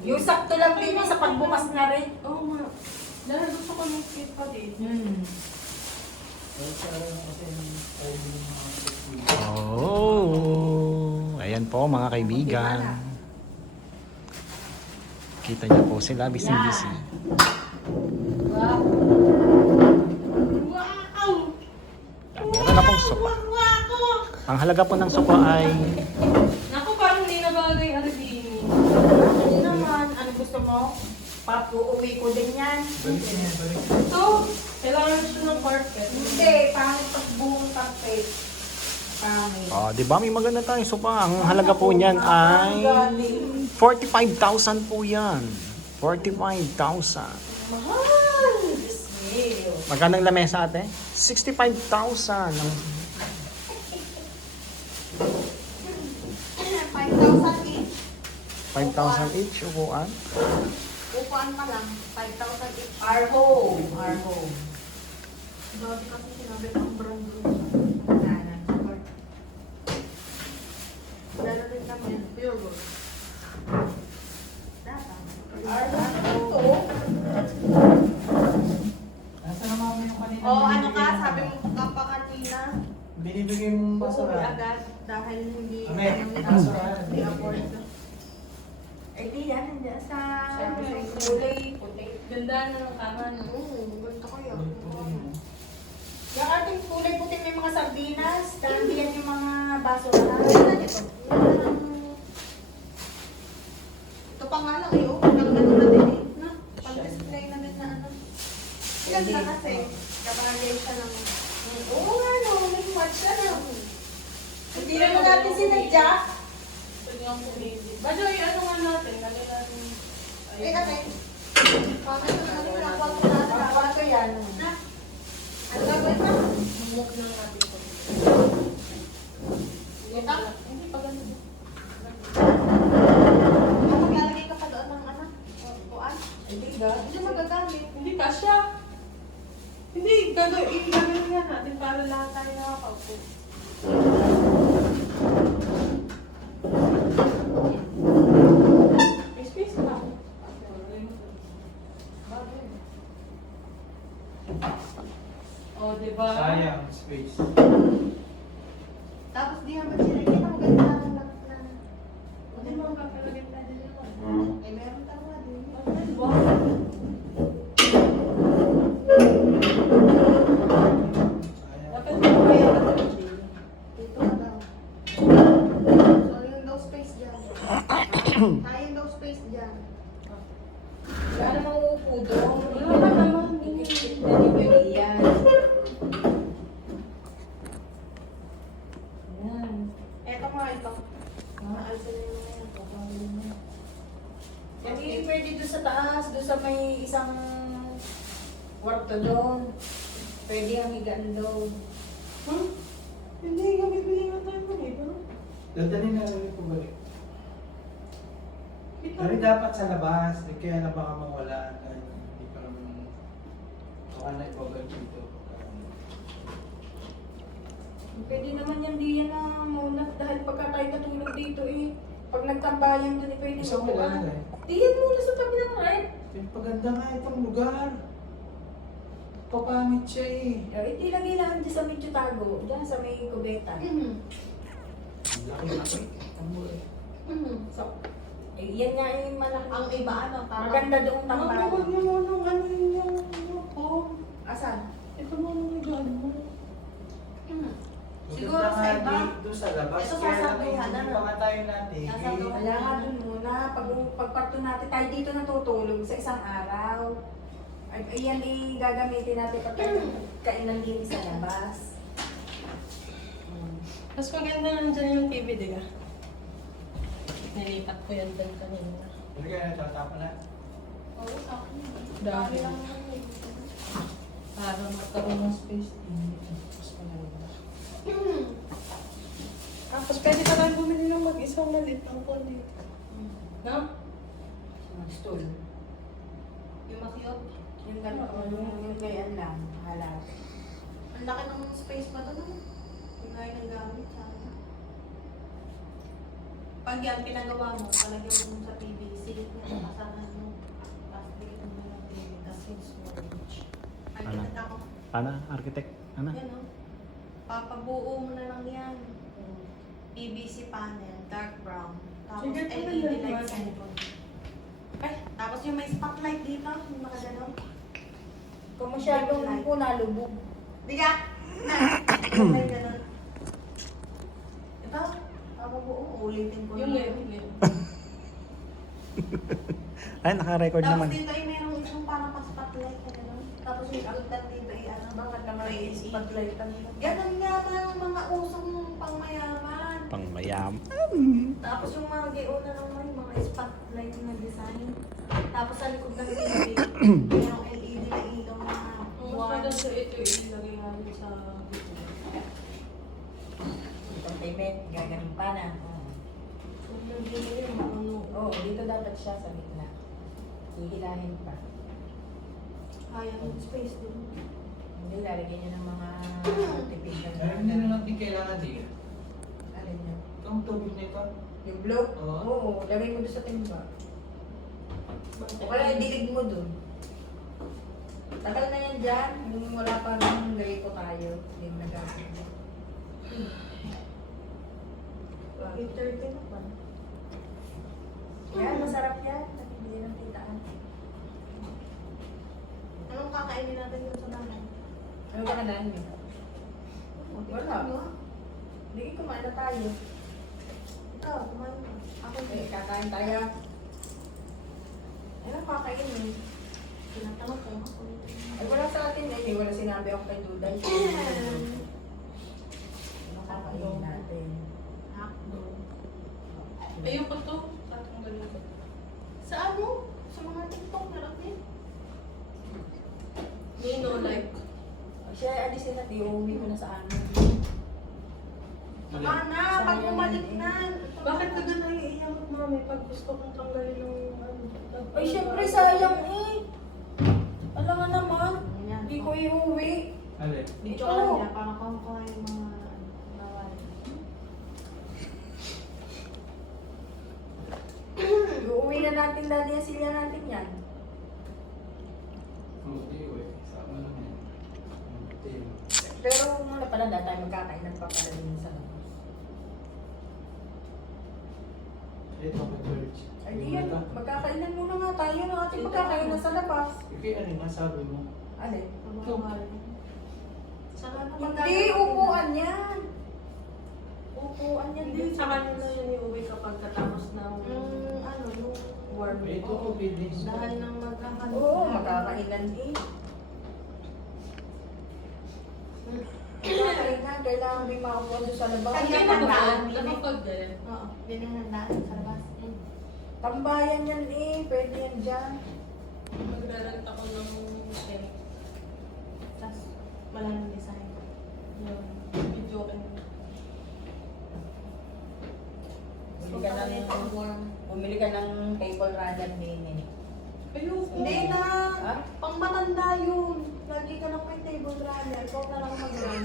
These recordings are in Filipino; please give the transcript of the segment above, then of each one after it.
Yung sakto lang din sa pagbukas na rin. Oo nga. Dahil gusto ko ng cake pa din. Oh, ayan po mga kaibigan. Kita niyo po sila, busy. Wow. Meron na pong sopa. Ang halaga po ng sopa ay Naku, parang hindi na bagay Arvin. Ano naman? Ano gusto mo? Uuwi ko din yan. Ito, kailangan siya ng carpet. Hindi, pangit pag buong carpet. Pangit. di ba may maganda tayong sopa. Ang halaga po niyan ay 45,000 po yan. 45,000. Mahal! Bismillah. Magkano ang lamesa ate? 65,000. 5,000 each. 5,000 each upuan. Upuan pa lang. 5,000 each. Our home. Our home. Dati kasi sinabi ng brand room. Lalo rin kami yan, pure gold. Our home. Nasa na mama yung kanina? Oo, ano ka? Sabi mo ka pa kanina. Binibigay mong Uuwi basura. agad dahil hindi Ame, hindi afford. Eh di yan, nandiyan sa Siyempre, kulay puti. Ganda na ng kama. Ganito kayo. Yung ating kulay puti may mga sardinas. Dahil yan yung mga basura. Ito pa nga lang eh, oh. Pag ano na din eh. Na, pag-display na din na ano. Ganda kasi. Kabagay siya ng... Oo nga no, may watch ka na. Hindi naman natin sinadya. Pwede ang pumili. Bajoy, ano nga natin? Lagay natin... Eh kasi, Pangit na ano lang. Wato na natin. nakawa ko yan. Na, ano gagawin pa? Mumok na natin ito. Ito? Hindi pa ganun. Maglalagay ka pa doon ng ano? Kuan? Hindi ba? Hindi magagamit. Hindi pa siya. Hindi, gagawin nga natin para lahat tayo nakakaupo. May space pa. Oh, diba? Sayang, space. Tapos di naman sinigyan ang ganda ng laklan. Hindi mo kakilagay tayo naman. Eh, meron tayo nga din. Sayang. Dapat mo kaya dito na daw. So, yung daw space dyan. Sayang daw space dyan. Wala namang uupo doon. Wala naman. Dali yan. Ayan. Eto nga ito. Mahal sila yung mga yan. Papawin mo. Hindi pwede doon sa taas, doon sa may isang kwarto doon. Pwede ang higaan doon. Hindi, bibili nga tayo ng iba. Dadali na rin po balik. Pero dapat sa labas, kaya na baka mawala dahil hindi pa naman baka na ibabalik dito. Pwede naman yan, di yan na maunat dahil pagka tayo natulog dito eh. Pag nagtambayan doon eh, pwede Isang wala mabuhan. na eh. Di yan muna sa tabi ng rep. Paganda nga itong lugar. Papangit siya eh. Iti lagay lang dyan sa medyo tago, dyan sa may kubeta. Laki-laki. Ang mura. So, eh, yan nga yung malaki. Ang iba ano, Maganda doong tambayan. Huwag mo nung ano yung ako. Asan? Ito mo nung gano'n mo. Siguro Maganda sa nga iba. Doon sa labas. Ito Kaya sasabihan, naman, hindi ano? pa nga tayo natin. Nasa loob. Kaya nga dun muna, pagparto natin, tayo dito natutulog sa isang araw. Ay, ayan eh, gagamitin natin pag kainan din sa labas. Mas maganda nandyan yung TV, di ba? Nilipat ko yan dyan kanina. Hindi kaya natatapa na. Oo, sa akin. Dami lang naman. Para magkaroon ng space. Mas maganda. Tapos pwede ka lang bumili ng mag-isang maliit ang phone dito. No? Stool. Yung makiyot. Yung gano'n, yung gayan lang, halal. Ang laki ng space pa doon. Hindi kaya ng gamit. Sana. Pag yan, pinagawa mo, palagyan mo sa PVC. Paano, architect? Ano? Yan o. Papabuo mo na lang yan. PVC panel, dark brown. Tapos Sige, LED tuloy light lang. sa likod. Ay, tapos yung may spotlight dito, yung nakaganon. Kung masyadong po nalubog. Di ka? Yung may ganon. Ito, papabuo, ulitin ko Yung lang. ngayon. Ay, naka-record Tapos naman. dito ay merong isang parang pa-spotlight na gano'n. Tapos yung agdan dito ay ano. Bakit naman ay spotlight ang Ganon nga ba yung mga usong pangmayaman. Pang mayam. Tapos yung mga geona naman, yung mga spotlight na design. Tapos sa likod ng TV, merong LED na ilaw na buwan. sa ito ilagay namin sa Pagpayment, gagaling pa na. Oo, dito dapat siya sa gitna. Hihilahin pa. Kaya ng space doon. Hindi, lalagyan niya ng mga tipid Pero hindi na natin kailangan din. Alin niya? Itong tubig na ito. Yung blue? Oo. Oo, lagay mo doon sa timba. O kaya dilig mo doon. Tagal na yan dyan. Yung wala pa ng grito tayo. Hindi nag-asin. 8:30 na pa. Yan, masarap yan. Hindi ng titaan. Anong kakainin natin dun sa bahay? Ano ba kanaan niyo? Wala. Hindi, kumain na tayo. Ikaw, kumain ka. Ako Eh, kakain tayo. Ano kakainin? tinatanong ko ako. Ay, wala sa atin eh. Wala sinabi ako kay Duday. Ano kakainin natin? Hotdog. Ayun ko to. Tatanggalin ko. Sa ano? Sa mga TikTok na natin. Nino, like. Siya, alisin natin. Iuwi ko na sa amin. Saka na, pag bumalik na. Bakit ka doon naiiyak, mami? Pag gusto kong tanggalin ng ano? Ay, syempre sayang eh. Alam nga naman. Hindi ko iuwi. Alin? Dito ka lang niya, parang kamukuha yung mga bawal. Iuwi na natin dali ang silya natin yan. Hindi eh. Sama lang yan. Hindi. Pero muna pala dahil tayo magkakain ng papalalin sa labas. Ito ka, George. Ay di yan, magkakainan muna nga tayo ng ating pagkakainan sa labas. Ikaw ano nga sabi mo? Alin? Bawal. Saka na Hindi, upuan yan. Upuan yan din. Sa kanila yun iuwi kapag katapos ng ano, yung work. Ito ko bilis. dahil nang magkakalit. Oo, magkakainan eh. Magkakainan, kailangan may makakuha doon sa labas. Kaya nandaan. Nakapag din. Oo, yun ang nandaan sa labas. Tambayan yan eh, pwede yan dyan. Magrarant ako ng tent. Tapos, wala nang design. Yun. Video ko. Bumili ka ng table runner din eh. Ayoko. Hindi na! Ha? Pang matanda yun. Lagi ka lang may table runner. Ikaw na lang mag-run.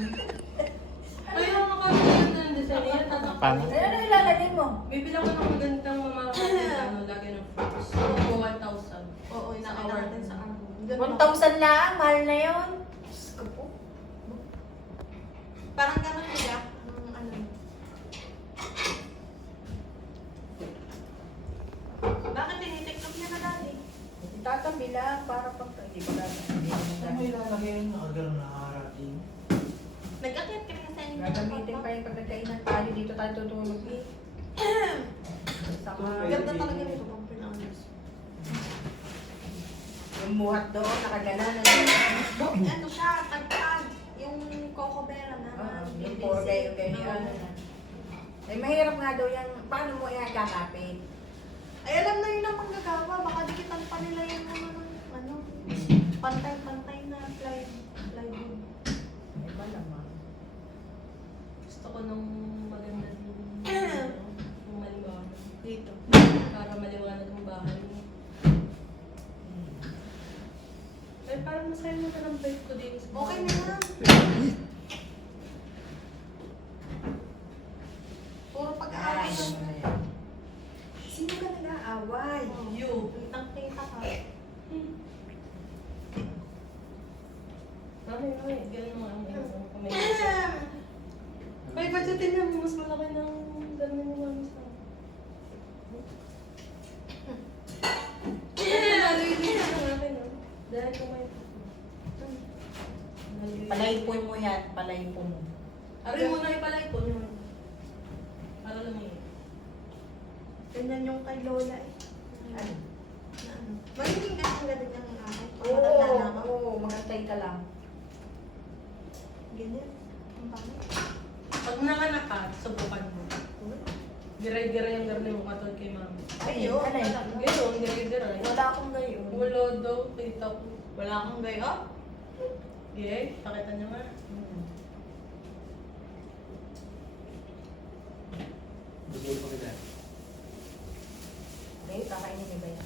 Ayaw makakita ng design yan. Paano? Ano na ilalagay mo? Bibili ako ng magandang mamakalit. Ano, lagay ng fruits. So, 1,000. Oo, inakita natin sa ano. 1,000 lang, mahal na yun. Diyos ko po. Parang gano'n nila. Ano. Bakit tinitiktok niya na dati? Itatabi lang para pag... Hindi ba Saan mo ilalagay yung agar na harating? Nag-akit ka na sa inyo. Gagamitin pa yung pagkakainan tayo. Dito tayo tutulog eh. Saka Ganda talaga nito pang pinangas. yung buhat doon, nakaganan. Ano siya, tagtag. Yung Coco Bera na. Yung porga yung ganyan. Ay, mahirap nga daw yung... Paano mo kakapit? Ay, alam na yun ang panggagawa. Baka dikitan pa nila yung mga ano, pantay-pantay na plywood. Ay, malamang. Gusto ko ng maganda din. Yung maliwanag. Dito. Para maliwanag yung bahay mo. Ay, parang masaya mo na ng bike ko din. Okay na lang. Puro pag-aaway Ay, lang. sino ka nag-aaway? You. Kitang-kita ka. Mami, Ay, ganun mo ang kamay. Ay, budgetin na mo, mas malaki ng ganun mo mami sa akin. Nalilito sa akin, no? Dahil kumain. Palaypon mo yan, palaypon mo. Aray mo na ipalay po yun. Para lumiit. Ganyan yung kay Lola eh. Ano? Na ano. Magiging ganyan ganyan yung akin. Oo, Pamatanda na ako. oo, magantay ka lang. Ganyan. Ang pangit. Pag nanganak ka, subukan mo. Giray-giray ang garni mo katulad kay mami. Ayun. Ano yun? Gano'n, giray-giray. Wala akong gayon. Wala daw, kita ko. Wala akong gayon. Gay, pakita niyo nga. Bigay ko kita. Okay, kakainin niyo ba yan?